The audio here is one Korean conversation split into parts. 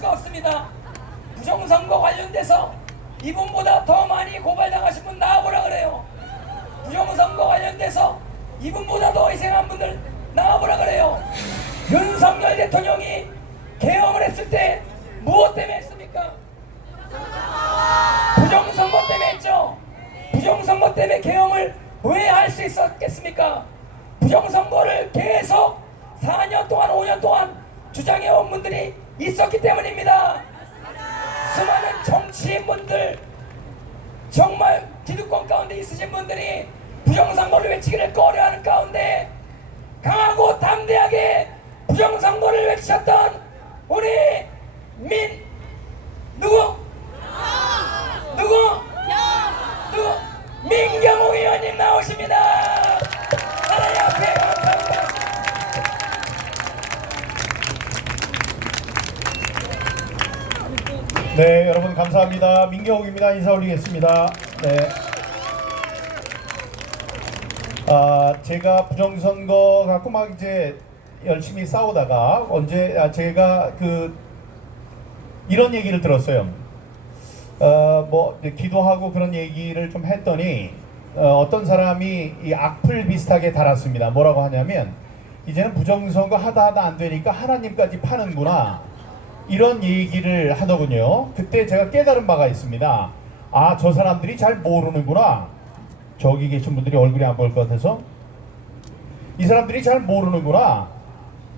수가 없습니다. 부정선거 관련돼서 이분보다 더 많이 고발당하신 분 나와보라 그래요. 부정선거 관련돼서 이분보다 더 희생한 분들 나와보라 그래요. 윤석열 대통령이 계엄을 했을 때 무엇 때문에 했습니까? 부정선거 때문에 했죠. 부정선거 때문에 계엄을 왜 할 수 있었겠습니까? 부정선거를 계속 4년 동안 5년 동안 주장해온 분들이 있었기 때문입니다. 수많은 정치인분들, 정말 기득권 가운데 있으신 분들이 부정선거를 외치기를 꺼려하는 가운데 강하고 담대하게 부정선거를 외치셨던 우리 누구? 민경욱 의원님 나오십니다. 하나님 앞에 감사합니다. 네, 여러분 감사합니다. 민경욱입니다. 인사 올리겠습니다. 네. 제가 부정선거 갖고 막 이제 열심히 싸우다가 제가 이런 얘기를 들었어요. 뭐 이제 기도하고 그런 얘기를 좀 했더니 어떤 사람이 이 악플 비슷하게 달았습니다. 뭐라고 하냐면 이제는 부정선거 하다 안 되니까 하나님까지 파는구나, 이런 얘기를 하더군요. 그때 제가 깨달은 바가 있습니다. 아, 저 사람들이 잘 모르는구나. 저기 계신 분들이 얼굴이 안 보일 것 같아서 이 사람들이 잘 모르는구나.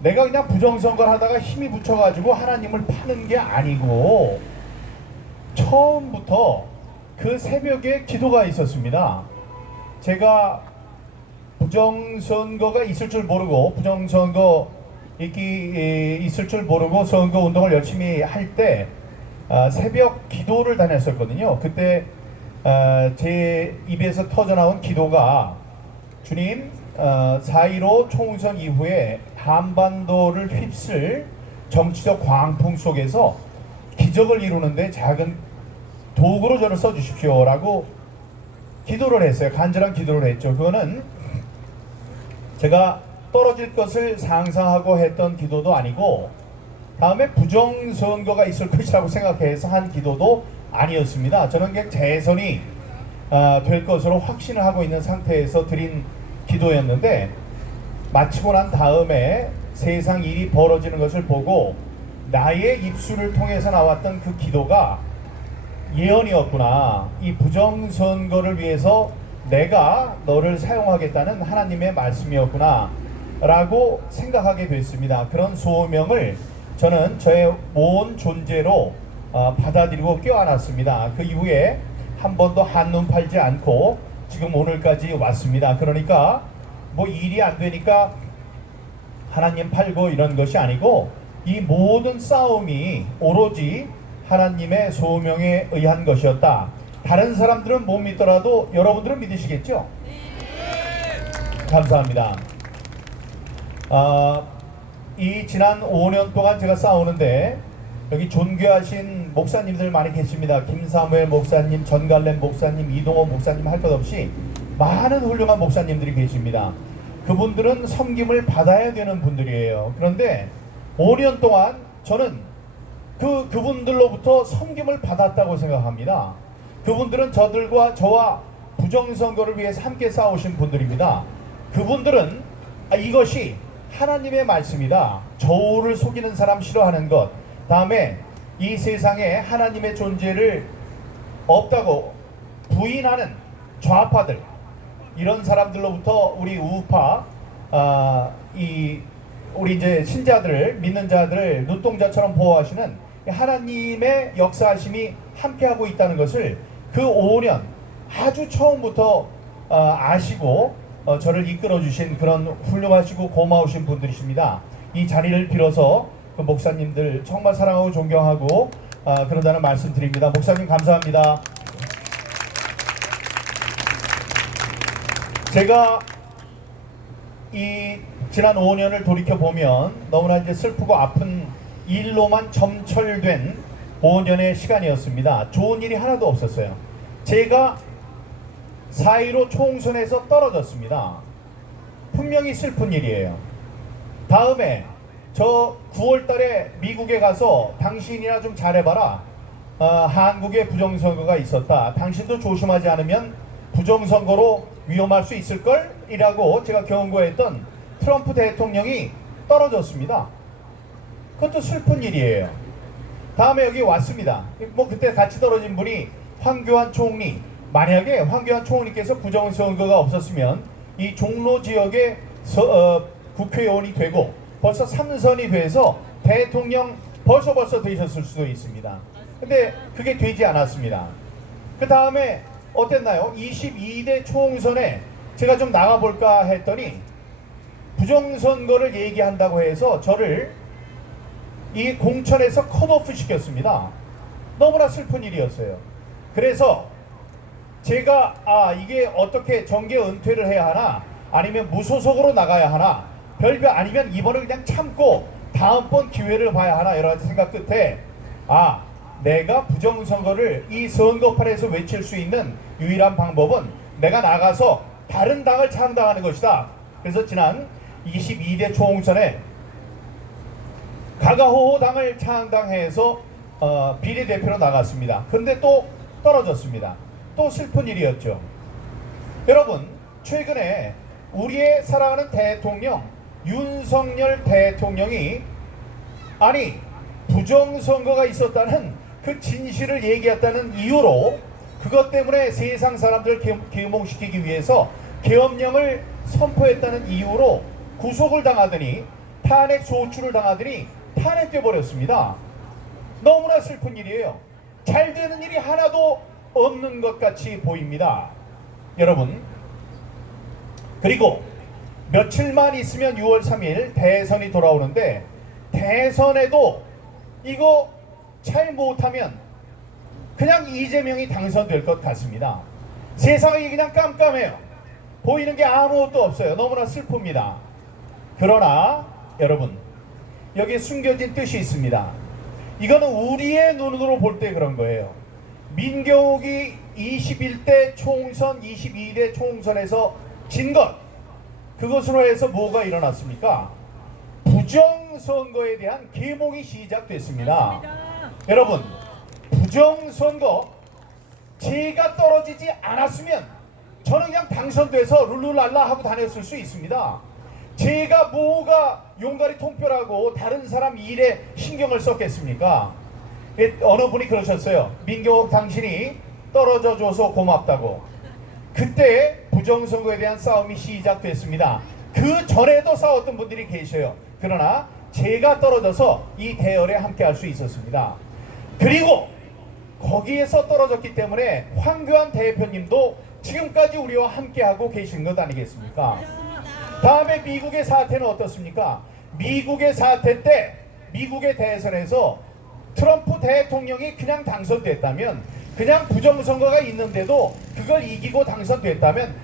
내가 그냥 부정선거를 하다가 힘이 붙여가지고 하나님을 파는 게 아니고 처음부터 그 새벽에 기도가 있었습니다. 제가 부정선거가 있을 줄 모르고 부정선거 있을 줄 모르고 선거 운동을 열심히 할 때 새벽 기도를 다녔었거든요. 그때 제 입에서 터져나온 기도가 주님, 4.15 총선 이후에 한반도를 휩쓸 정치적 광풍 속에서 기적을 이루는데 작은 도구로 저를 써주십시오 라고 기도를 했어요. 간절한 기도를 했죠. 그거는 제가 떨어질 것을 상상하고 했던 기도도 아니고 다음에 부정선거가 있을 것이라고 생각해서 한 기도도 아니었습니다. 저는 그냥 재선이 될 것으로 확신을 하고 있는 상태에서 드린 기도였는데, 마치고 난 다음에 세상 일이 벌어지는 것을 보고 나의 입술을 통해서 나왔던 그 기도가 예언이었구나. 이 부정선거를 위해서 내가 너를 사용하겠다는 하나님의 말씀이었구나 라고 생각하게 됐습니다. 그런 소명을 저는 저의 온 존재로 받아들이고 껴안았습니다. 그 이후에 한 번도 한눈 팔지 않고 지금 오늘까지 왔습니다. 그러니까 뭐 일이 안 되니까 하나님 팔고 이런 것이 아니고 이 모든 싸움이 오로지 하나님의 소명에 의한 것이었다. 다른 사람들은 못 믿더라도 여러분들은 믿으시겠죠? 감사합니다. 이 지난 5년 동안 제가 싸우는데 여기 존귀하신 목사님들 많이 계십니다. 김사무엘 목사님, 전갈렘 목사님, 이동호 목사님 할 것 없이 많은 훌륭한 목사님들이 계십니다. 그분들은 섬김을 받아야 되는 분들이에요. 그런데 5년 동안 저는 그분들로부터 섬김을 받았다고 생각합니다. 그분들은 저와 부정선거를 위해서 함께 싸우신 분들입니다. 그분들은 이것이 하나님의 말씀이다. 저울을 속이는 사람 싫어하는 것, 다음에 이 세상에 하나님의 존재를 없다고 부인하는 좌파들, 이런 사람들로부터 우리 우파 우리 이제 신자들을, 믿는 자들을 눈동자처럼 보호하시는 하나님의 역사하심이 함께하고 있다는 것을 그 5년 아주 처음부터 아시고 저를 이끌어 주신 그런 훌륭하시고 고마우신 분들이십니다. 이 자리를 빌어서 그 목사님들 정말 사랑하고 존경하고 그런다는 말씀 드립니다. 목사님 감사합니다. 제가 이 지난 5년을 돌이켜보면 너무나 이제 슬프고 아픈 일로만 점철된 5년의 시간이었습니다. 좋은 일이 하나도 없었어요. 제가 4.15 총선에서 떨어졌습니다. 분명히 슬픈 일이에요. 다음에 저 9월 달에 미국에 가서 당신이나 좀 잘해봐라. 한국에 부정선거가 있었다. 당신도 조심하지 않으면 부정선거로 위험할 수 있을걸? 이라고 제가 경고했던 트럼프 대통령이 떨어졌습니다. 그것도 슬픈 일이에요. 다음에 여기 왔습니다. 뭐 그때 같이 떨어진 분이 황교안 총리. 만약에 황교안 총리께서 부정선거가 없었으면 이 종로 지역의 국회의원이 되고 벌써 3선이 돼서 대통령 벌써 되셨을 수도 있습니다. 근데 그게 되지 않았습니다. 그 다음에 어땠나요? 22대 총선에 제가 좀 나가볼까 했더니 부정선거를 얘기한다고 해서 저를 이 공천에서 컷오프 시켰습니다. 너무나 슬픈 일이었어요. 그래서 제가 이게 어떻게 정계 은퇴를 해야 하나 아니면 무소속으로 나가야 하나 별별 아니면 이번을 그냥 참고 다음번 기회를 봐야 하나 여러 가지 생각 끝에 내가 부정선거를 이 선거판에서 외칠 수 있는 유일한 방법은 내가 나가서 다른 당을 창당하는 것이다. 그래서 지난 22대 총선에 가가호호 당을 창당해서 비례대표로 나갔습니다. 근데 또 떨어졌습니다. 또 슬픈 일이었죠. 여러분, 최근에 우리의 사랑하는 대통령 윤석열 대통령이 부정선거가 있었다는 그 진실을 얘기했다는 이유로 그것 때문에 세상 사람들을 계몽시키기 위해서 계엄령을 선포했다는 이유로 구속을 당하더니 탄핵 소추를 당하더니 탄핵돼 버렸습니다. 너무나 슬픈 일이에요. 잘 되는 일이 하나도 없는 것 같이 보입니다. 여러분, 그리고 며칠만 있으면 6월 3일 대선이 돌아오는데 대선에도 이거 잘 못하면 그냥 이재명이 당선될 것 같습니다. 세상이 그냥 깜깜해요. 보이는 게 아무것도 없어요. 너무나 슬픕니다. 그러나 여러분, 여기에 숨겨진 뜻이 있습니다. 이거는 우리의 눈으로 볼 때 그런 거예요. 민경욱이 21대 총선, 22대 총선에서 진 것, 그것으로 해서 뭐가 일어났습니까? 부정선거에 대한 계몽이 시작됐습니다. 여러분, 부정선거 제가 떨어지지 않았으면 저는 그냥 당선돼서 룰루랄라 하고 다녔을 수 있습니다. 제가 뭐가 용가리 통뼈라고 다른 사람 일에 신경을 썼겠습니까? 어느 분이 그러셨어요. 민경욱 당신이 떨어져줘서 고맙다고. 그때 부정선거에 대한 싸움이 시작됐습니다. 그 전에도 싸웠던 분들이 계셔요. 그러나 제가 떨어져서 이 대열에 함께 할 수 있었습니다. 그리고 거기에서 떨어졌기 때문에 황교안 대표님도 지금까지 우리와 함께하고 계신 것 아니겠습니까? 다음에 미국의 사태는 어떻습니까? 미국의 사태 때 미국의 대선에서 트럼프 대통령이 그냥 당선됐다면, 그냥 부정선거가 있는데도 그걸 이기고 당선됐다면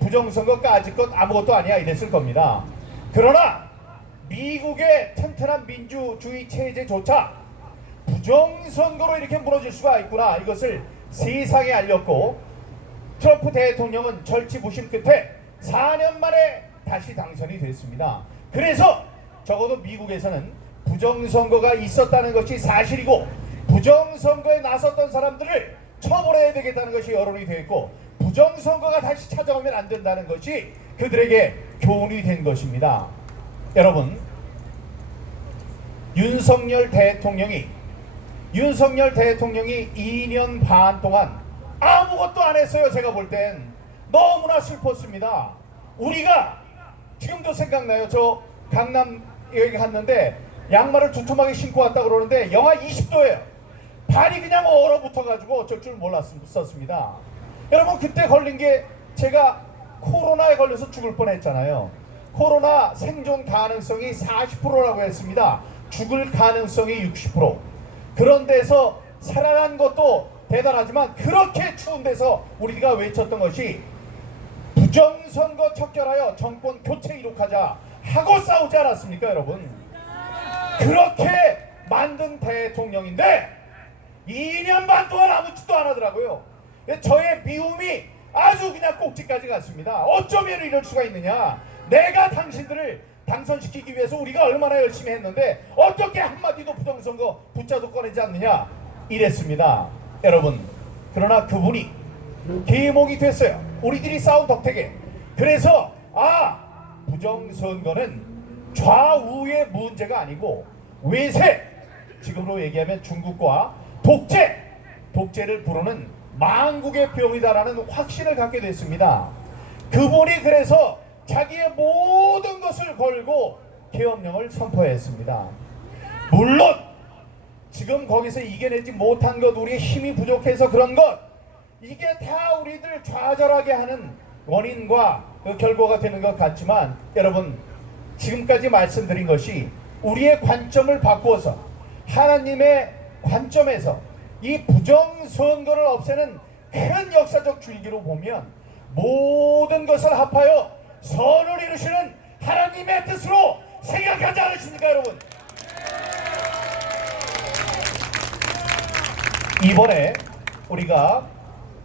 부정선거까지 것 아무것도 아니야 이랬을 겁니다. 그러나 미국의 튼튼한 민주주의 체제조차 부정선거로 이렇게 무너질 수가 있구나, 이것을 세상에 알렸고, 트럼프 대통령은 절치부심 끝에 4년 만에 다시 당선이 됐습니다. 그래서 적어도 미국에서는 부정선거가 있었다는 것이 사실이고 부정선거에 나섰던 사람들을 처벌해야 되겠다는 것이 여론이 됐고, 부정선거가 다시 찾아오면 안 된다는 것이 그들에게 교훈이 된 것입니다. 여러분, 윤석열 대통령이 2년 반 동안 아무것도 안 했어요. 제가 볼 땐 너무나 슬펐습니다. 우리가 지금도 생각나요. 저 강남 여기 갔는데 양말을 두툼하게 신고 왔다 그러는데 영하 20도예요. 발이 그냥 얼어붙어가지고 어쩔 줄 몰랐었습니다. 여러분, 그때 걸린 게 제가 코로나에 걸려서 죽을 뻔했잖아요. 코로나 생존 가능성이 40%라고 했습니다. 죽을 가능성이 60%. 그런 데서 살아난 것도 대단하지만 그렇게 추운 데서 우리가 외쳤던 것이 부정선거 척결하여 정권 교체 이룩하자 하고 싸우지 않았습니까, 여러분? 그렇게 만든 대통령인데 2년 반 동안 아무 짓도 안 하더라고요. 저의 미움이 아주 그냥 꼭지까지 갔습니다. 어쩌면 이럴 수가 있느냐. 내가 당신들을 당선시키기 위해서 우리가 얼마나 열심히 했는데 어떻게 한마디도 부정선거 붙자도 꺼내지 않느냐 이랬습니다. 여러분, 그러나 그분이 계몽이 됐어요. 우리들이 싸운 덕택에. 그래서 부정선거는 좌우의 문제가 아니고 외세, 지금으로 얘기하면 중국과 독재를 부르는 망국의 병이다라는 확신을 갖게 됐습니다. 그분이 그래서 자기의 모든 것을 걸고 계엄령을 선포했습니다. 물론 지금 거기서 이겨내지 못한 것, 우리의 힘이 부족해서 그런 것, 이게 다 우리들 좌절하게 하는 원인과 그 결과가 되는 것 같지만, 여러분, 지금까지 말씀드린 것이 우리의 관점을 바꾸어서 하나님의 관점에서 이 부정선거를 없애는 큰 역사적 줄기로 보면 모든 것을 합하여 선을 이루시는 하나님의 뜻으로 생각하지 않으십니까, 여러분? 이번에 우리가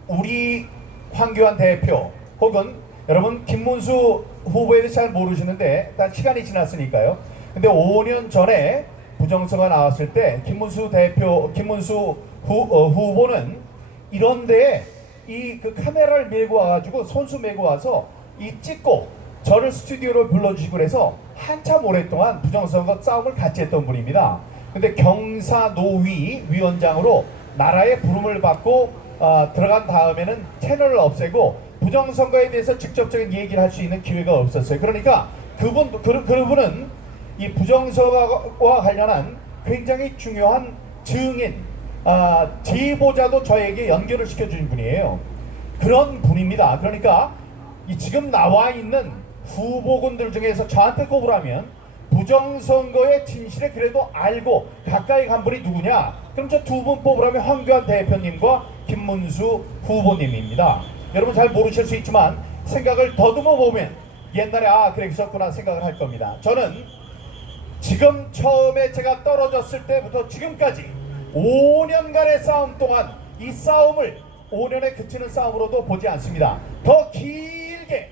우리 황교안 대표 혹은 여러분 김문수 후보에 대해서 잘 모르시는데 다 시간이 지났으니까요. 근데 5년 전에 부정선거가 나왔을 때 김문수 후보는 이런데 그 카메라를 메고 와가지고 손수 메고 와서 이 찍고 저를 스튜디오로 불러주시고 그래서 한참 오랫동안 부정선거 싸움을 같이 했던 분입니다. 근데 경사노위 위원장으로 나라의 부름을 받고 들어간 다음에는 채널을 없애고 부정선거에 대해서 직접적인 얘기를 할 수 있는 기회가 없었어요. 그러니까 그분은 이 부정선거와 관련한 굉장히 중요한 증인, 제보자도 저에게 연결을 시켜준 분이에요. 그런 분입니다. 그러니까 이 지금 나와 있는 후보군들 중에서 저한테 꼽으라면 부정선거의 진실에 그래도 알고 가까이 간 분이 누구냐? 그럼 저 두 분 뽑으라면 황교안 대표님과 김문수 후보님입니다. 여러분 잘 모르실 수 있지만 생각을 더듬어 보면 옛날에 그래 있었구나 생각을 할 겁니다. 저는 지금 처음에 제가 떨어졌을 때부터 지금까지 5년간의 싸움 동안 이 싸움을 5년에 그치는 싸움으로도 보지 않습니다. 더 길게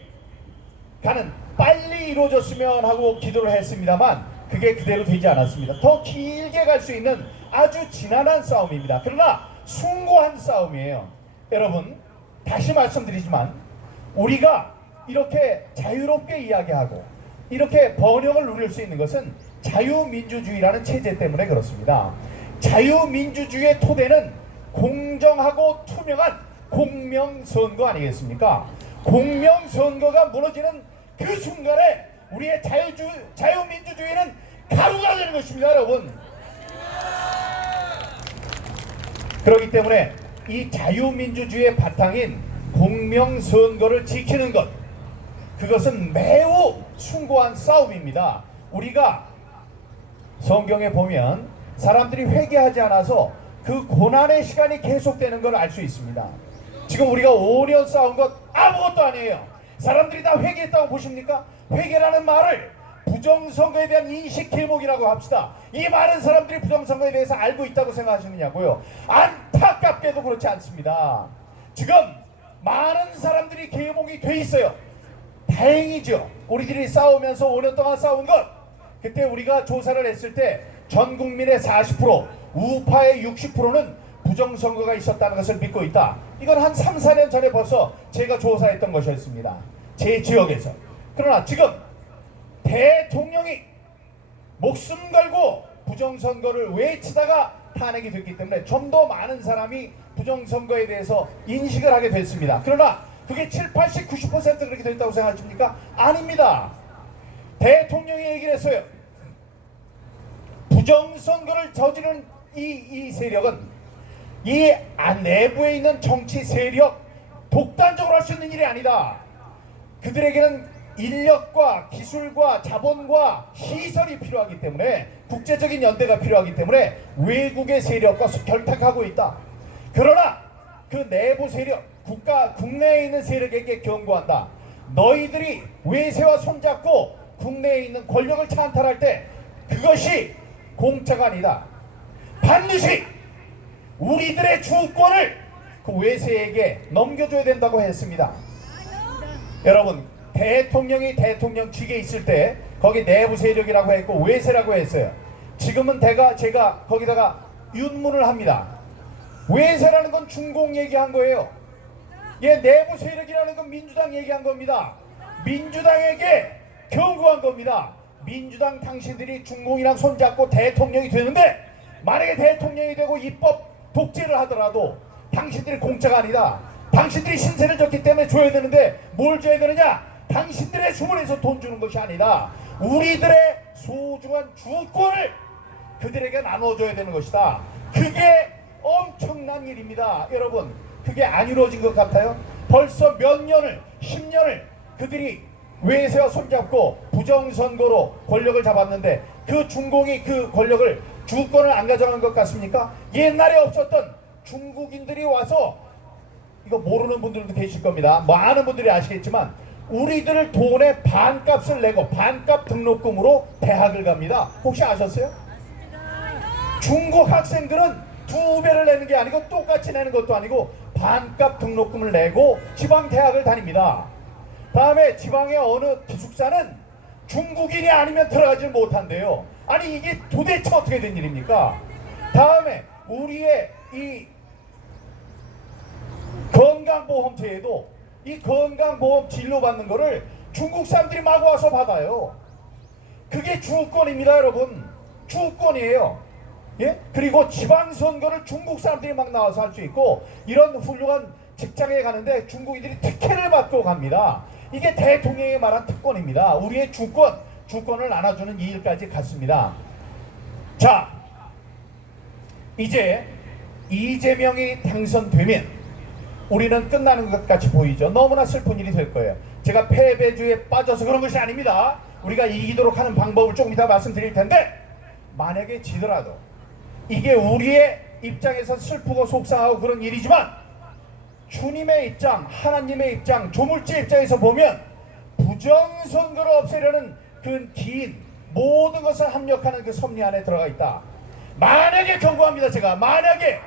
가는, 빨리 이루어졌으면 하고 기도를 했습니다만 그게 그대로 되지 않았습니다. 더 길게 갈 수 있는 아주 지난한 싸움입니다. 그러나 숭고한 싸움이에요. 여러분, 다시 말씀드리지만 우리가 이렇게 자유롭게 이야기하고 이렇게 번영을 누릴 수 있는 것은 자유민주주의라는 체제 때문에 그렇습니다. 자유민주주의의 토대는 공정하고 투명한 공명선거 아니겠습니까? 공명선거가 무너지는 그 순간에 우리의 자유민주주의는 가루가 되는 것입니다, 여러분. 그렇기 때문에 이 자유민주주의의 바탕인 공명선거를 지키는 것, 그것은 매우 숭고한 싸움입니다. 우리가 성경에 보면 사람들이 회개하지 않아서 그 고난의 시간이 계속되는 걸 알 수 있습니다. 지금 우리가 5년 싸운 것 아무것도 아니에요. 사람들이 다 회개했다고 보십니까? 회개라는 말을 부정선거에 대한 인식 계몽이라고 합시다. 이 많은 사람들이 부정선거에 대해서 알고 있다고 생각하시느냐고요? 안타깝게도 그렇지 않습니다. 지금 많은 사람들이 계몽이 돼 있어요. 다행이죠. 우리들이 싸우면서 5년 동안 싸운 것, 그때 우리가 조사를 했을 때 전 국민의 40%, 우파의 60%는 부정선거가 있었다는 것을 믿고 있다. 이건 한 3, 4년 전에 벌써 제가 조사했던 것이었습니다. 제 지역에서. 그러나 지금 대통령이 목숨 걸고 부정선거를 외치다가 탄핵이 됐기 때문에 좀 더 많은 사람이 부정선거에 대해서 인식을 하게 됐습니다. 그러나 그게 7, 80, 90% 그렇게 됐다고 생각하십니까? 아닙니다. 대통령이 얘기를 했어요. 부정선거를 저지르는 이 세력은 이 내부에 있는 정치 세력 독단적으로 할 수 있는 일이 아니다. 그들에게는 인력과 기술과 자본과 시설이 필요하기 때문에, 국제적인 연대가 필요하기 때문에 외국의 세력과 결탁하고 있다. 그러나 그 내부 세력, 국내에 있는 세력에게 경고한다. 너희들이 외세와 손잡고 국내에 있는 권력을 찬탈할 때 그것이 공짜가 아니다. 반드시 우리들의 주권을 그 외세에게 넘겨줘야 된다고 했습니다. 여러분, 대통령이 대통령직에 있을 때 거기 내부 세력이라고 했고 외세라고 했어요. 지금은 제가 거기다가 윤문을 합니다. 외세라는 건 중공 얘기한 거예요. 내부 세력이라는 건 민주당 얘기한 겁니다. 민주당에게 경고한 겁니다. 민주당 당신들이 중공이랑 손잡고 대통령이 되는데 만약에 대통령이 되고 입법 독재를 하더라도 당신들이 공짜가 아니다. 당신들이 신세를 졌기 때문에 줘야 되는데 뭘 줘야 되느냐? 당신들의 주머니에서 돈 주는 것이 아니다. 우리들의 소중한 주권을 그들에게 나눠줘야 되는 것이다. 그게 엄청난 일입니다. 여러분, 그게 안 이루어진 것 같아요? 벌써 몇 년을 10년을 그들이 외세와 손잡고 부정선거로 권력을 잡았는데 그 중공이 그 권력을 주권을 안 가져간 것 같습니까? 옛날에 없었던 중국인들이 와서, 이거 모르는 분들도 계실 겁니다. 많은 분들이 아시겠지만 우리들 돈의 반값을 내고 반값 등록금으로 대학을 갑니다. 혹시 아셨어요? 중국 학생들은 2배를 내는 게 아니고 똑같이 내는 것도 아니고 반값 등록금을 내고 지방 대학을 다닙니다. 다음에 지방의 어느 기숙사는 중국인이 아니면 들어가지 못한대요. 아니 이게 도대체 어떻게 된 일입니까? 다음에 우리의 이 건강보험제에도 이 건강보험 진료받는 거를 중국 사람들이 막 와서 받아요. 그게 주권입니다, 여러분. 주권이에요. 예? 그리고 지방선거를 중국 사람들이 막 나와서 할 수 있고, 이런 훌륭한 직장에 가는데 중국인들이 특혜를 받고 갑니다. 이게 대통령이 말한 특권입니다. 우리의 주권을 나눠주는 이 일까지 갔습니다. 자, 이제 이재명이 당선되면 우리는 끝나는 것 같이 보이죠. 너무나 슬픈 일이 될 거예요. 제가 패배주의에 빠져서 그런 것이 아닙니다. 우리가 이기도록 하는 방법을 조금 이따 말씀드릴 텐데, 만약에 지더라도 이게 우리의 입장에서 슬프고 속상하고 그런 일이지만 주님의 입장, 하나님의 입장, 조물주의 입장에서 보면 부정선거를 없애려는 그 긴 모든 것을 합력하는 그 섭리 안에 들어가 있다. 만약에 경고합니다. 제가 만약에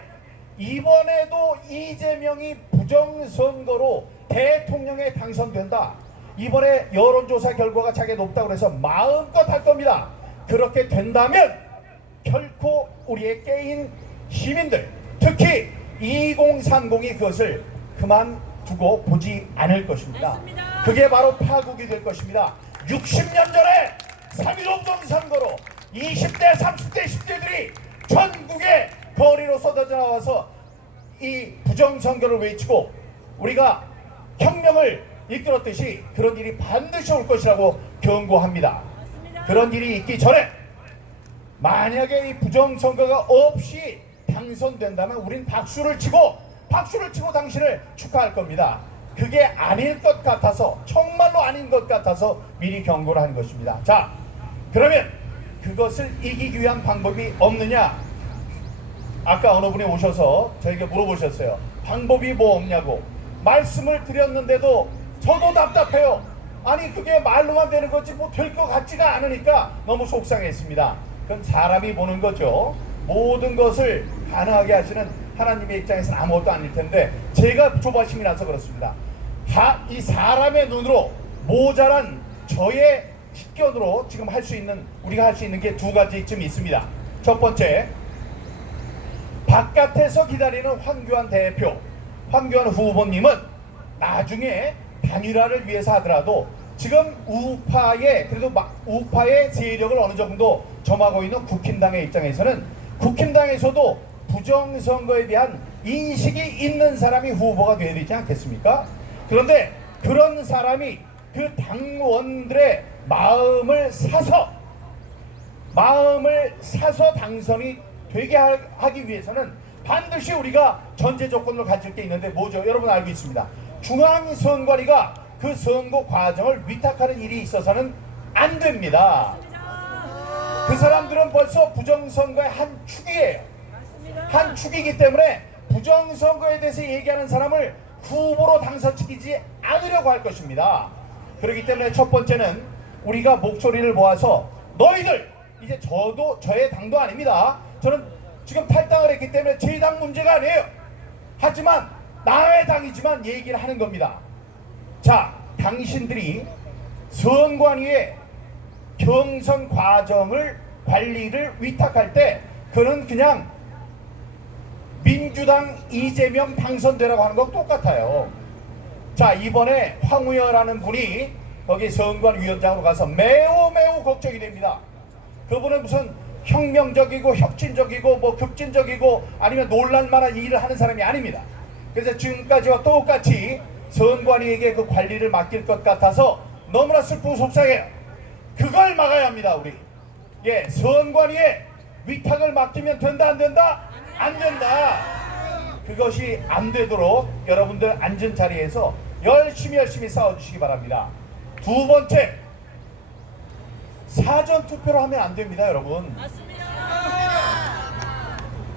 이번에도 이재명이 부정선거로 대통령에 당선된다. 이번에 여론조사 결과가 자기 높다고 해서 마음껏 할 겁니다. 그렇게 된다면 결코 우리의 깨인 시민들, 특히 2030이 그것을 그만두고 보지 않을 것입니다. 맞습니다. 그게 바로 파국이 될 것입니다. 60년 전에 3.15 선거로 20대, 30대, 10대들이 전국의 거리로 쏟아져 나와서 이 부정선거를 외치고 우리가 혁명을 이끌었듯이 그런 일이 반드시 올 것이라고 경고합니다. 맞습니다. 그런 일이 있기 전에 만약에 이 부정선거가 없이 당선된다면 우린 박수를 치고 당신을 축하할 겁니다. 그게 아닐 것 같아서, 정말로 아닌 것 같아서 미리 경고를 하는 것입니다. 자, 그러면 그것을 이기기 위한 방법이 없느냐? 아까 어느 분이 오셔서 저에게 물어보셨어요. 방법이 뭐 없냐고. 말씀을 드렸는데도 저도 답답해요. 아니 그게 말로만 되는 거지 뭐 될 것 같지가 않으니까 너무 속상했습니다. 그건 사람이 보는 거죠. 모든 것을 가능하게 하시는 하나님의 입장에서는 아무것도 아닐 텐데 제가 조바심이 나서 그렇습니다. 이 사람의 눈으로 모자란 저의 식견으로 지금 우리가 할 수 있는 게 두 가지쯤 있습니다. 첫 번째, 바깥에서 기다리는 황교안 대표, 황교안 후보님은 나중에 단일화를 위해서 하더라도 지금 우파의 세력을 어느 정도 점하고 있는 국힘당의 입장에서는 국힘당에서도 부정선거에 대한 인식이 있는 사람이 후보가 돼야 되지 않겠습니까? 그런데 그런 사람이 그 당원들의 마음을 사서 당선이 되게 하기 위해서는 반드시 우리가 전제 조건을 가질 게 있는데 뭐죠? 여러분 알고 있습니다. 중앙선관위가 그 선거 과정을 위탁하는 일이 있어서는 안 됩니다. 그 사람들은 벌써 부정선거의 한 축이에요. 한 축이기 때문에 부정선거에 대해서 얘기하는 사람을 후보로 당선시키지 않으려고 할 것입니다. 그렇기 때문에 첫 번째는 우리가 목소리를 모아서 너희들, 이제 저의 당도 아닙니다. 저는 지금 탈당을 했기 때문에 제 당 문제가 아니에요. 하지만 남의 당이지만 얘기를 하는 겁니다. 자, 당신들이 선관위에 경선 과정을 관리를 위탁할 때 그는 그냥 민주당 이재명 당선되라고 하는 거 똑같아요. 자, 이번에 황우여라는 분이 거기 선관위원장으로 가서 매우 걱정이 됩니다. 그분은 무슨 혁명적이고 혁진적이고 뭐 급진적이고 아니면 놀랄만한 일을 하는 사람이 아닙니다. 그래서 지금까지와 똑같이 선관위에게 그 관리를 맡길 것 같아서 너무나 슬프고 속상해요. 그걸 막아야 합니다. 우리 선관위에 위탁을 맡기면 된다 안 된다? 안 된다. 그것이 안 되도록 여러분들 앉은 자리에서 열심히 싸워주시기 바랍니다. 두 번째, 사전투표로 하면 안 됩니다. 여러분,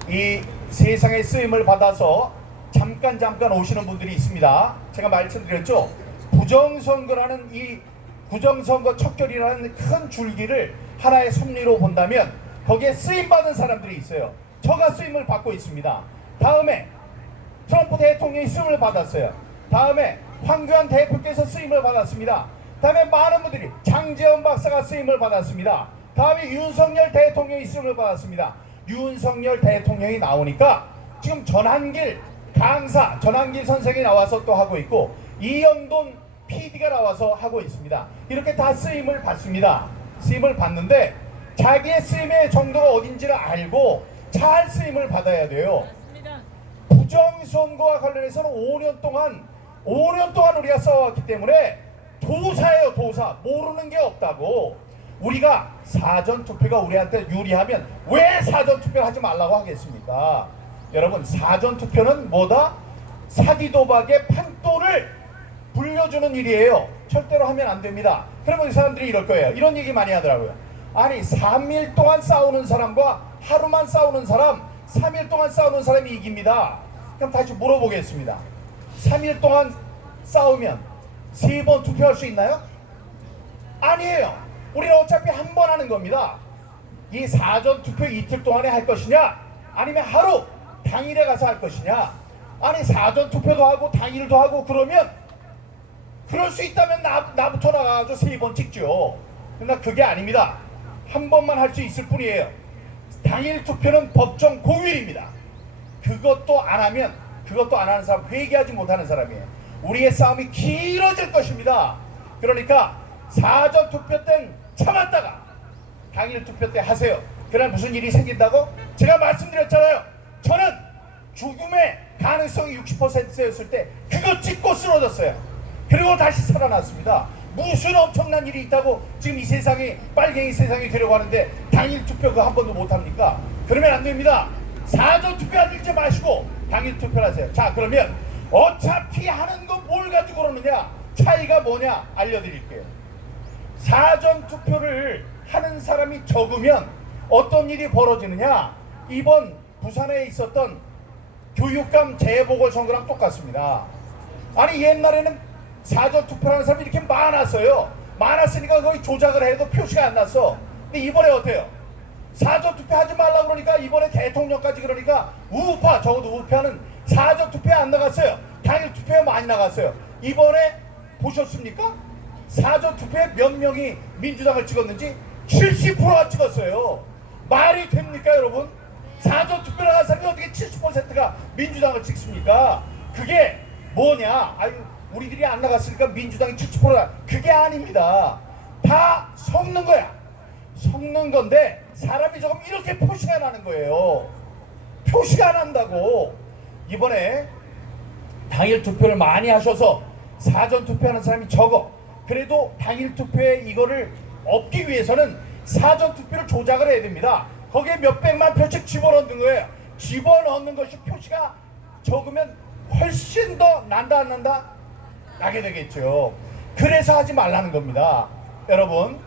이 세상의 쓰임을 받아서 잠깐 오시는 분들이 있습니다. 제가 말씀드렸죠. 부정선거라는 이 부정선거 척결이라는 큰 줄기를 하나의 섭리로 본다면 거기에 쓰임받은 사람들이 있어요. 저가 쓰임을 받고 있습니다. 다음에 트럼프 대통령이 쓰임을 받았어요. 다음에 황교안 대표께서 쓰임을 받았습니다. 다음에 많은 분들이 장제원 박사가 쓰임을 받았습니다. 다음에 윤석열 대통령이 쓰임을 받았습니다. 윤석열 대통령이 나오니까 지금 전한길 강사 전한길 선생이 나와서 또 하고 있고 이영돈 PD가 나와서 하고 있습니다. 이렇게 다 쓰임을 받습니다. 쓰임을 받는데 자기의 쓰임의 정도가 어딘지를 알고 잘 쓰임을 받아야 돼요. 부정선거와 관련해서는 5년 동안 우리가 싸워왔기 때문에 도사예요. 도사. 모르는 게 없다고. 우리가 사전투표가 우리한테 유리하면 왜 사전투표를 하지 말라고 하겠습니까? 여러분, 사전투표는 뭐다? 사기 도박의 판도를 불려주는 일이에요. 절대로 하면 안 됩니다. 그러면 이 사람들이 이럴 거예요. 이런 얘기 많이 하더라고요. 아니 3일 동안 싸우는 사람과 하루만 싸우는 사람, 3일 동안 싸우는 사람이 이깁니다. 그럼 다시 물어보겠습니다. 3일 동안 싸우면 3번 투표할 수 있나요? 아니에요. 우리는 어차피 한 번 하는 겁니다. 이 사전투표 이틀 동안에 할 것이냐, 아니면 하루 당일에 가서 할 것이냐. 아니 사전투표도 하고 당일도 하고 그러면 그럴 수 있다면 나부터 나가서 3번 찍죠. 그러나 그게 아닙니다. 한 번만 할 수 있을 뿐이에요. 당일 투표는 법정 공휴일입니다. 그것도 안 하는 사람, 회개하지 못하는 사람이에요. 우리의 싸움이 길어질 것입니다. 그러니까 사전 투표 땐 참았다가 당일 투표 때 하세요. 그날 무슨 일이 생긴다고? 제가 말씀드렸잖아요. 저는 죽음의 가능성이 60%였을 때 그거 찍고 쓰러졌어요. 그리고 다시 살아났습니다. 무슨 엄청난 일이 있다고 지금 이 세상이 빨갱이 세상이 되려고 하는데 당일 투표 그거 한 번도 못합니까? 그러면 안 됩니다. 사전 투표 하지 마시고 당일 투표를 하세요. 자, 그러면 어차피 하는 거 뭘 가지고 그러느냐, 차이가 뭐냐 알려드릴게요. 사전 투표를 하는 사람이 적으면 어떤 일이 벌어지느냐, 이번 부산에 있었던 교육감 재보궐선거랑 똑같습니다. 아니 옛날에는 사전 투표하는 사람이 이렇게 많았어요. 많았으니까 거의 조작을 해도 표시가 안 났어. 근데 이번에 어때요? 사전 투표하지 말라고 그러니까 이번에 대통령까지 그러니까 우파, 적어도 우파는 사전 투표에 안 나갔어요. 당일 투표에 많이 나갔어요. 이번에 보셨습니까? 사전 투표에 몇 명이 민주당을 찍었는지 70%가 찍었어요. 말이 됩니까 여러분? 사전 투표 나간 사람이 어떻게 70%가 민주당을 찍습니까? 그게 뭐냐? 아유, 우리들이 안 나갔으니까 민주당이 70%다. 그게 아닙니다. 다 섞는 거야. 섞는 건데 사람이 조금 이렇게 표시가 나는 거예요. 표시가 난다고. 이번에 당일 투표를 많이 하셔서 사전 투표하는 사람이 적어. 그래도 당일 투표에 이거를 얻기 위해서는 사전 투표를 조작을 해야 됩니다. 거기에 몇백만 표씩 집어넣는 거예요. 집어넣는 것이 표시가 적으면 훨씬 더 난다 안 난다? 나게 되겠죠. 그래서 하지 말라는 겁니다. 여러분,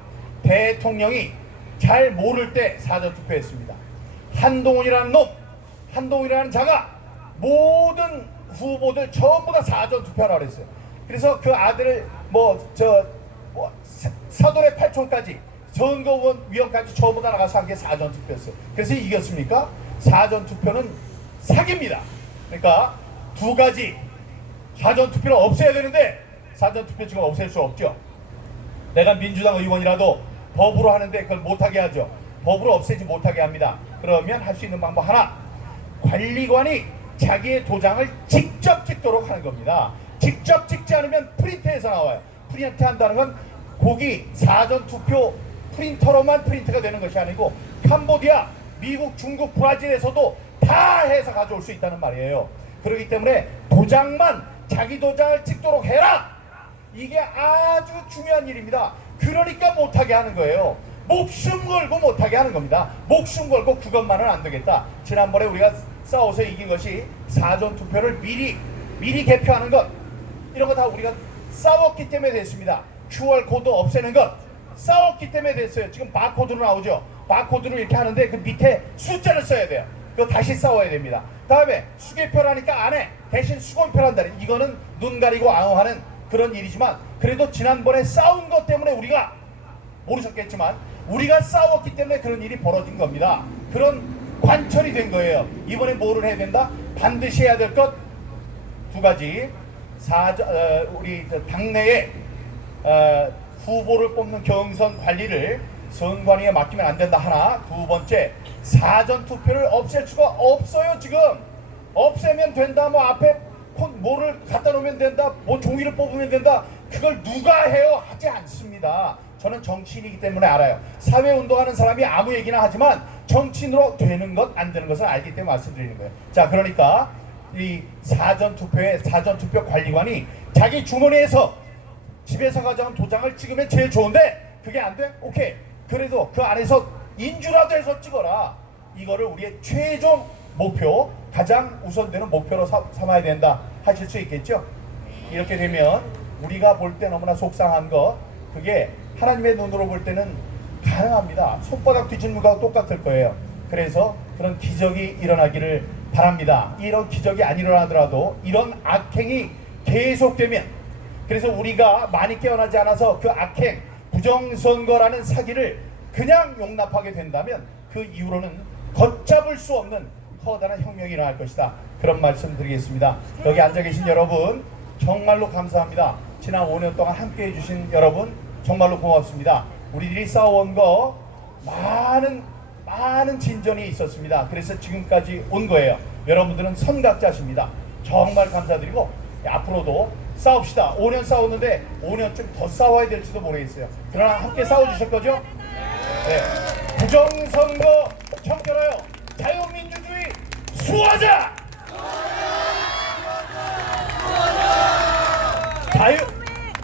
대통령이 잘 모를 때 사전 투표했습니다. 한동훈이라는 놈, 한동훈이라는 자가 모든 후보들 전부 다 사전 투표하라고 그랬어요. 그래서 그 아들을 사돈의 팔촌까지 선거위원까지 전부 다 나가서 한 게 사전 투표였어요. 그래서 이겼습니까? 사전 투표는 사기입니다. 그러니까 두 가지, 사전 투표를 없애야 되는데 사전 투표 지금 없앨 수 없죠. 내가 민주당 의원이라도 법으로 하는데 그걸 못하게 하죠. 법으로 없애지 못하게 합니다. 그러면 할 수 있는 방법 하나, 관리관이 자기의 도장을 직접 찍도록 하는 겁니다. 직접 찍지 않으면 프린트해서 나와요. 프린트한다는 건 거기 사전투표 프린터로만 프린트가 되는 것이 아니고 캄보디아, 미국, 중국, 브라질에서도 다 해서 가져올 수 있다는 말이에요. 그렇기 때문에 도장만 자기 도장을 찍도록 해라! 이게 아주 중요한 일입니다. 그러니까 못하게 하는 거예요. 목숨 걸고 못하게 하는 겁니다. 목숨 걸고 그것만은 안 되겠다. 지난번에 우리가 싸워서 이긴 것이 사전투표를 미리 개표하는 것, 이런 거 다 우리가 싸웠기 때문에 됐습니다. QR코드 없애는 것 싸웠기 때문에 됐어요. 지금 바코드로 나오죠. 바코드로 이렇게 하는데 그 밑에 숫자를 써야 돼요. 그거 다시 싸워야 됩니다. 다음에 수개표라니까 안 해. 대신 수건표란다. 이거는 눈 가리고 앙호하는 그런 일이지만, 그래도 지난번에 싸운 것 때문에 우리가, 모르셨겠지만 우리가 싸웠기 때문에 그런 일이 벌어진 겁니다. 그런 관철이 된 거예요. 이번에 뭐를 해야 된다? 반드시 해야 될 것 두 가지. 우리 당내에 후보를 뽑는 경선 관리를 선관위에 맡기면 안 된다 하나. 두 번째, 사전투표를 없앨 수가 없어요. 지금 없애면 된다, 뭐 앞에 뭐를 갖다 놓으면 된다, 뭐 종이를 뽑으면 된다, 그걸 누가 해요? 하지 않습니다. 저는 정치인이기 때문에 알아요. 사회운동하는 사람이 아무 얘기나 하지만 정치인으로 되는 것 안 되는 것을 알기 때문에 말씀드리는 거예요. 자, 그러니까 이 사전투표 관리관이 자기 주머니에서 집에서 가져온 도장을 찍으면 제일 좋은데, 그게 안 돼? 오케이. 그래도 그 안에서 인주라도 해서 찍어라. 이거를 우리의 최종 목표, 가장 우선되는 목표로 삼아야 된다 하실 수 있겠죠? 이렇게 되면 우리가 볼 때 너무나 속상한 것, 그게 하나님의 눈으로 볼 때는 가능합니다. 손바닥 뒤집는 거하고 똑같을 거예요. 그래서 그런 기적이 일어나기를 바랍니다. 이런 기적이 안 일어나더라도 이런 악행이 계속되면, 그래서 우리가 많이 깨어나지 않아서 그 악행, 부정선거라는 사기를 그냥 용납하게 된다면 그 이후로는 걷잡을 수 없는 커다란 혁명이 일어날 것이다. 그런 말씀 드리겠습니다. 여기 앉아 계신 여러분 정말로 감사합니다. 지난 5년 동안 함께 해주신 여러분 정말로 고맙습니다. 우리들이 싸워온 거 많은 진전이 있었습니다. 그래서 지금까지 온 거예요. 여러분들은 선각자십니다. 정말 감사드리고 앞으로도 싸웁시다. 5년 싸웠는데 5년 좀 더 싸워야 될지도 모르겠어요. 그러나 함께 싸워주실 거죠? 네. 부정선거 청결하여 자유민주주의 수호하자!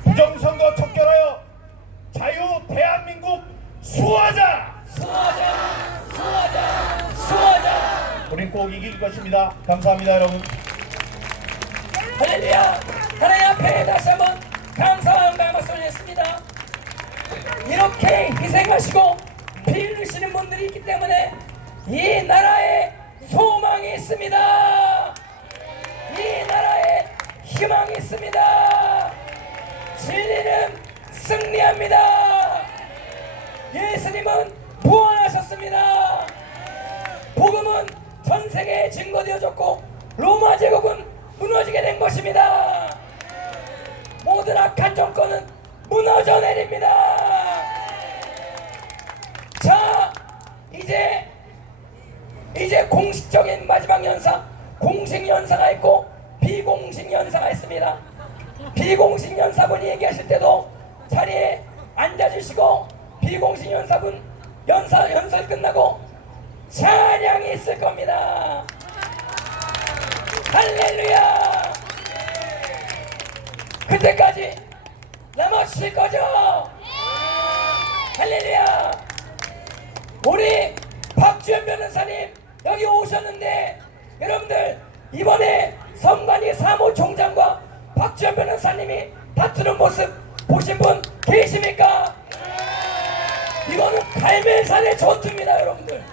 부정선거 척결하여 자유 대한민국 수호하자! 수호하자! 우린 꼭 이길 것입니다. 감사합니다, 여러분. 할렐루야! 하나님 앞에 다시 한번 감사한 말씀을 했습니다. 이렇게 희생하시고 피 흘리시는 분들이 있기 때문에 이 나라에 소망이 있습니다. 이 나라에 희망이 있습니다. 진리는 승리합니다. 예수님은 부활하셨습니다. 복음은 전 세계에 증거되어졌고 로마 제국은 무너지게 된 것입니다. 모든 악한 정권은 무너져 내립니다. 자, 이제 공식적인 마지막 연사, 공식 연사가 있고 비공식 연사가 있습니다. 비공식 연사분이 얘기하실 때도 자리에 앉아주시고, 비공식 연사분 연설 끝나고 찬양이 있을 겁니다. 할렐루야! 그때까지 남아주실 거죠? 할렐루야! 우리 박주현 변호사님 여기 오셨는데, 여러분들 이번에 선관위 사무총장과 박주현 변호사님이 다투는 모습 보신 분 계십니까? 이거는 갈멜산의 전투입니다. 여러분들,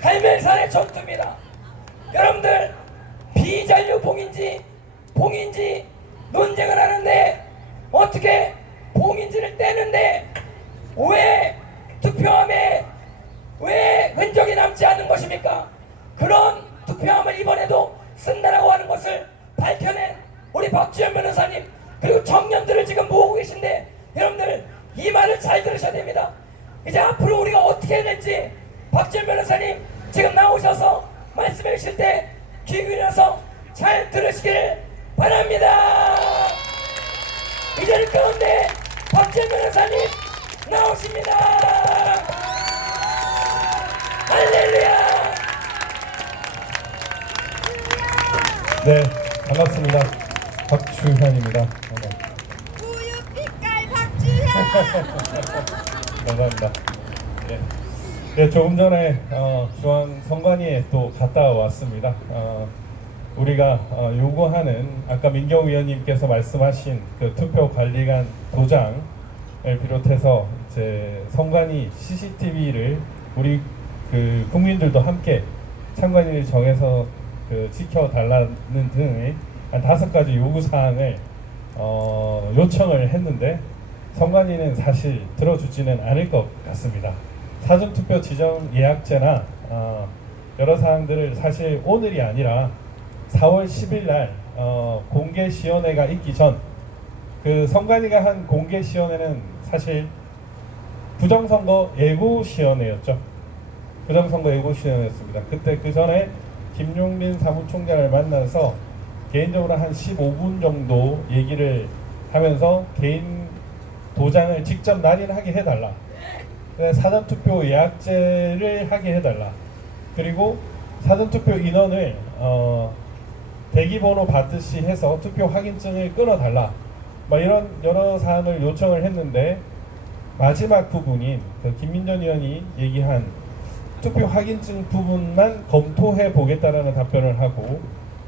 갈멜산의 전투입니다. 여러분들, 비잔류 봉인지 논쟁을 하는데 어떻게 봉인지를 떼는데 왜 투표함에 왜 흔적이 남지 않은 것입니까? 그런 투표함을 이번에도 쓴다라고 하는 것을 밝혀낸 우리 박주현 변호사님, 그리고 청년들을 지금 모으고 계신데, 여러분들 이 말을 잘 들으셔야 됩니다. 이제 앞으로 우리가 어떻게 해야 될지 박지원 변호사님 지금 나오셔서 말씀해 주실 때 귀 기울여서 잘 들으시길 바랍니다. 이 자리 가운데 박지원 변호사님 나오십니다. 할렐루야. 네, 반갑습니다. 박주현입니다. 우유 빛깔 박주현. 감사합니다. 네, 네, 조금 전에 중앙 선관위에 또 갔다 왔습니다. 우리가 요구하는 아까 민경우 위원님께서 말씀하신 그 투표 관리관 도장을 비롯해서 이제 선관위 CCTV를 우리 그 국민들도 함께 참관인을 정해서 그 지켜달라는 등의 한 5가지 요구사항을 요청을 했는데 선관위는 사실 들어주지는 않을 것 같습니다. 사전투표 지정 예약제나 여러 사항들을 사실 오늘이 아니라 4월 10일 날 공개시연회가 있기 전 그 선관위가 한 공개시연회는 사실 부정선거 예고시연회였죠. 부정선거 예고시연회였습니다. 그때 그 전에 김용민 사무총장을 만나서 개인적으로 한 15분 정도 얘기를 하면서 개인 도장을 직접 날인하게 해달라. 사전투표 예약제를 하게 해달라. 그리고 사전투표 인원을 대기번호 받듯이 해서 투표 확인증을 끊어달라. 이런 여러 사안을 요청을 했는데 마지막 부분인 그 김민전 의원이 얘기한 투표 확인증 부분만 검토해 보겠다라는 답변을 하고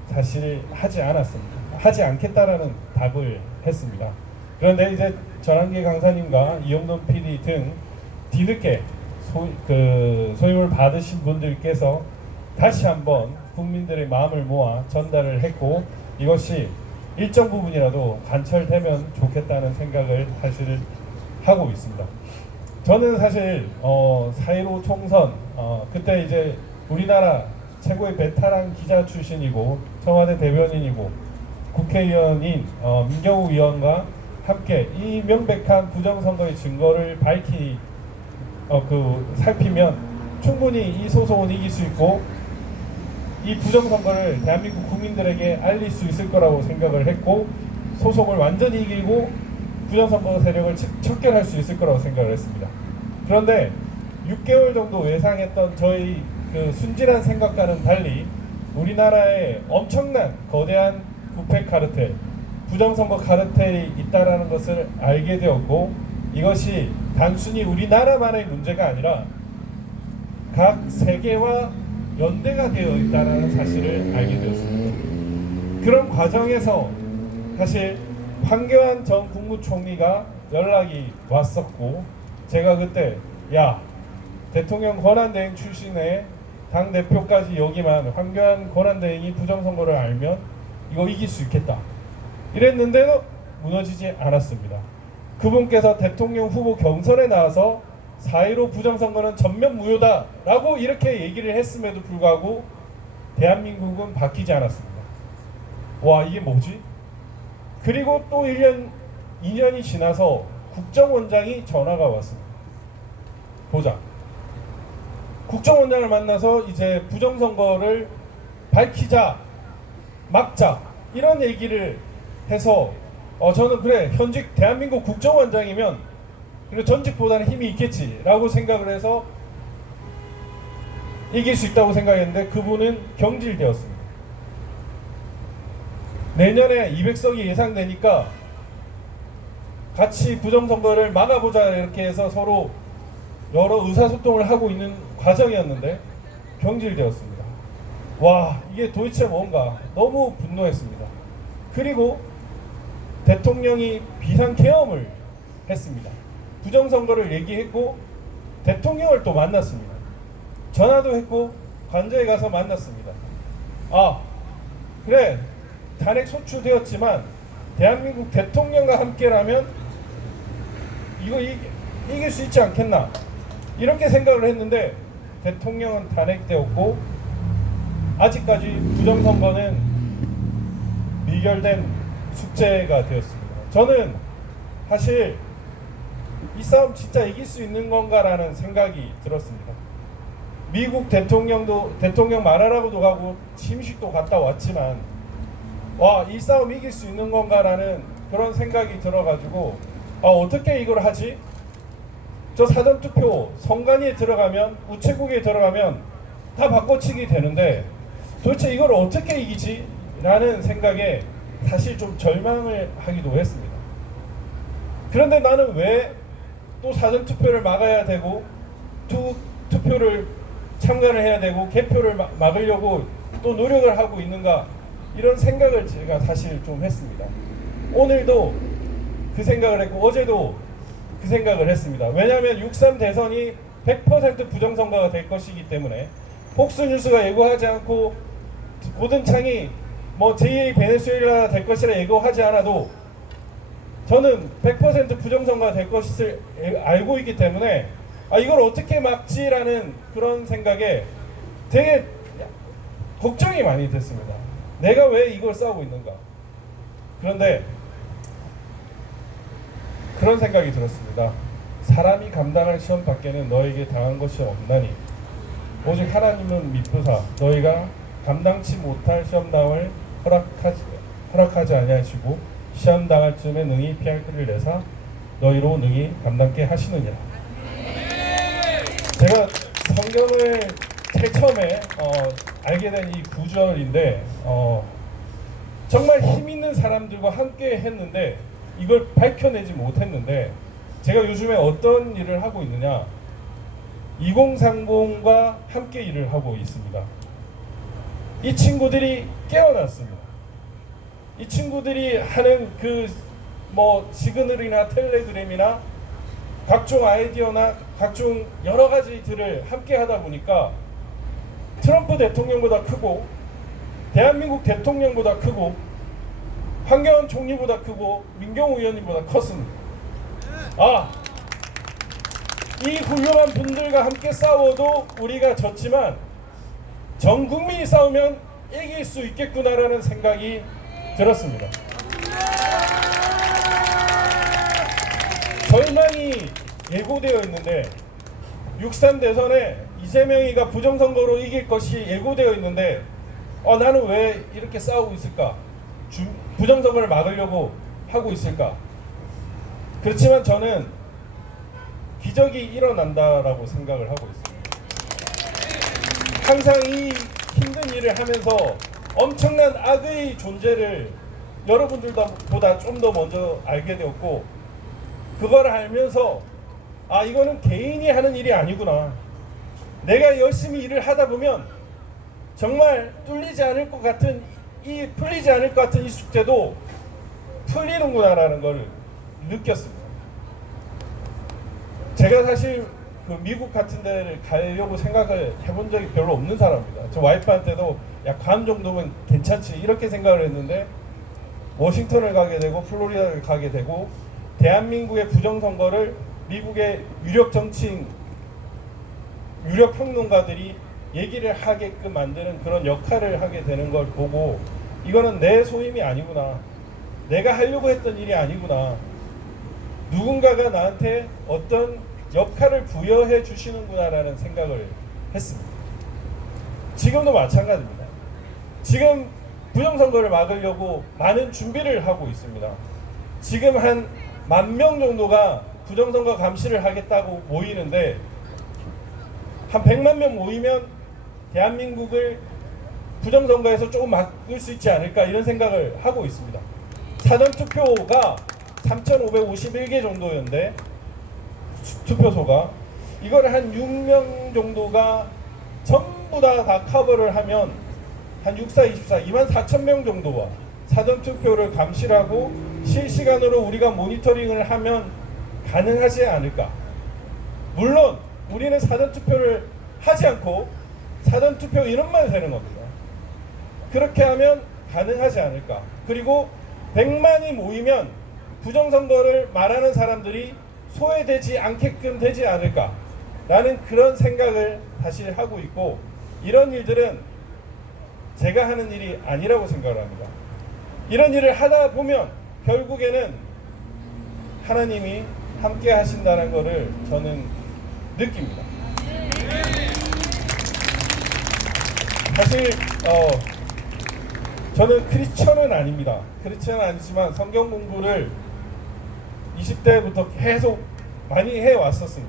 사실 하지 않았습니다. 하지 않겠다라는 답을 했습니다. 그런데 이제 전한계 강사님과 이영돈 PD 등 뒤늦게 소임을 받으신 분들께서 다시 한번 국민들의 마음을 모아 전달을 했고 이것이 일정 부분이라도 관철되면 좋겠다는 생각을 사실 하고 있습니다. 저는 사실 4.15 총선 그때 이제 우리나라 최고의 베테랑 기자 출신이고 청와대 대변인이고 국회의원인 민경우 의원과 함께 이 명백한 부정선거의 증거를 살피면 충분히 이 소송은 이길 수 있고 이 부정선거를 대한민국 국민들에게 알릴 수 있을 거라고 생각을 했고 소송을 완전히 이기고 부정선거 세력을 척결할 수 있을 거라고 생각을 했습니다. 그런데 6개월 정도 예상했던 저희 그 순진한 생각과는 달리 우리나라에 엄청난 거대한 부패 카르텔, 부정선거 카르텔이 있다라는 것을 알게 되었고 이것이 단순히 우리나라만의 문제가 아니라 각 세계와 연대가 되어 있다는 사실을 알게 되었습니다. 그런 과정에서 사실 황교안 전 국무총리가 연락이 왔었고 제가 그때 야 대통령 권한대행 출신의 당대표까지 여기만 황교안 권한대행이 부정선거를 알면 이거 이길 수 있겠다 이랬는데도 무너지지 않았습니다. 그분께서 대통령 후보 경선에 나와서 4.15 부정선거는 전면 무효다 라고 이렇게 얘기를 했음에도 불구하고 대한민국은 바뀌지 않았습니다. 와 이게 뭐지? 그리고 또 1년 2년이 지나서 국정원장이 전화가 왔습니다. 보자. 국정원장을 만나서 이제 부정선거를 밝히자 막자 이런 얘기를 해서 저는 그래 현직 대한민국 국정원장이면 그리고 전직보다는 힘이 있겠지 라고 생각을 해서 이길 수 있다고 생각했는데 그분은 경질되었습니다. 내년에 200석이 예상되니까 같이 부정선거를 막아보자 이렇게 해서 서로 여러 의사소통을 하고 있는 과정이었는데 경질되었습니다. 와 이게 도대체 뭔가 너무 분노했습니다. 그리고 대통령이 비상계엄을 했습니다. 부정선거를 얘기했고 대통령을 또 만났습니다. 전화도 했고 관저에 가서 만났습니다. 아 그래 탄핵 소추되었지만 대한민국 대통령과 함께라면 이거 이길 수 있지 않겠나 이렇게 생각을 했는데 대통령은 탄핵되었고 아직까지 부정선거는 미결된 숙제가 되었습니다. 저는 사실 이 싸움 진짜 이길 수 있는 건가라는 생각이 들었습니다. 미국 대통령 말하라고도 가고 침식도 갔다 왔지만 이 싸움 이길 수 있는 건가라는 그런 생각이 들어가지고 어떻게 이걸 하지? 저 사전투표 선관위에 들어가면 우체국에 들어가면 다 바꿔치기 되는데 도대체 이걸 어떻게 이기지? 라는 생각에 사실 좀 절망을 하기도 했습니다. 그런데 나는 왜 또 사전투표를 막아야 되고 투표를 참관을 해야 되고 개표를 막으려고 또 노력을 하고 있는가, 이런 생각을 제가 사실 좀 했습니다. 오늘도 그 생각을 했고 어제도 그 생각을 했습니다. 왜냐하면 6.3 대선이 100% 부정선거가 될 것이기 때문에 폭스뉴스가 예고하지 않고 고든창이 제2의 베네수엘라 될 것이라 예고하지 않아도 저는 100% 부정선거가 될 것을 알고 있기 때문에 이걸 어떻게 막지라는 그런 생각에 되게 걱정이 많이 됐습니다. 내가 왜 이걸 싸우고 있는가. 그런데 그런 생각이 들었습니다. 사람이 감당할 시험 밖에는 너에게 당한 것이 없나니 오직 하나님은 미쁘사 너희가 감당치 못할 시험당을 허락하지 아니하시고 시험 당할 쯤에 능히 피할 길을 내사 너희로 능히 감당케 하시느니라. 제가 성경을 제일 처음에 알게 된 이 구절인데 정말 힘 있는 사람들과 함께 했는데 이걸 밝혀내지 못했는데 제가 요즘에 어떤 일을 하고 있느냐, 2030과 함께 일을 하고 있습니다. 이 친구들이 깨어났습니다. 이 친구들이 하는 시그널이나 텔레그램이나 각종 아이디어나 각종 여러 가지들을 함께 하다 보니까 트럼프 대통령보다 크고 대한민국 대통령보다 크고 황교안 총리보다 크고 민경우 의원님보다 컸습니다. 이 훌륭한 분들과 함께 싸워도 우리가 졌지만 전 국민이 싸우면 이길 수 있겠구나라는 생각이 들었습니다. 절망이 예고되어 있는데 6.3 대선에 이재명이가 부정선거로 이길 것이 예고되어 있는데 나는 왜 이렇게 싸우고 있을까? 부정선거를 막으려고 하고 있을까? 그렇지만 저는 기적이 일어난다라고 생각을 하고 있습니다. 항상 이 힘든 일을 하면서 엄청난 악의 존재를 여러분들보다 좀 더 먼저 알게 되었고, 그걸 알면서 이거는 개인이 하는 일이 아니구나. 내가 열심히 일을 하다 보면 정말 풀리지 않을 것 같은 이 숙제도 풀리는구나라는 걸 느꼈습니다. 제가 사실 미국 같은 데를 가려고 생각을 해본 적이 별로 없는 사람입니다. 저 와이프한테도 괌 정도면 괜찮지 이렇게 생각을 했는데 워싱턴을 가게 되고 플로리다를 가게 되고 대한민국의 부정선거를 미국의 유력 정치인, 유력 평론가들이 얘기를 하게끔 만드는 그런 역할을 하게 되는 걸 보고 이거는 내 소임이 아니구나. 내가 하려고 했던 일이 아니구나. 누군가가 나한테 어떤 역할을 부여해 주시는구나라는 생각을 했습니다. 지금도 마찬가지입니다. 지금 부정선거를 막으려고 많은 준비를 하고 있습니다. 지금 한 10,000명 정도가 부정선거 감시를 하겠다고 모이는데 한 100만 명 모이면 대한민국을 부정선거에서 조금 막을 수 있지 않을까 이런 생각을 하고 있습니다. 사전투표가 3,551개 정도였는데 투표소가 이걸 한 6명 정도가 전부 다 커버를 하면 한 6424 24,000명 정도와 사전투표를 감시하고 실시간으로 우리가 모니터링을 하면 가능하지 않을까. 물론 우리는 사전투표를 하지 않고 사전투표 이름만 되는 겁니다. 그렇게 하면 가능하지 않을까. 그리고 100만이 모이면 부정선거를 말하는 사람들이 소외되지 않게끔 되지 않을까 라는 그런 생각을 사실 하고 있고, 이런 일들은 제가 하는 일이 아니라고 생각을 합니다. 이런 일을 하다 보면 결국에는 하나님이 함께 하신다는 것을 저는 느낍니다. 사실 저는 크리스천은 아닙니다. 크리스천은 아니지만 성경 공부를 20대부터 계속 많이 해왔었습니다.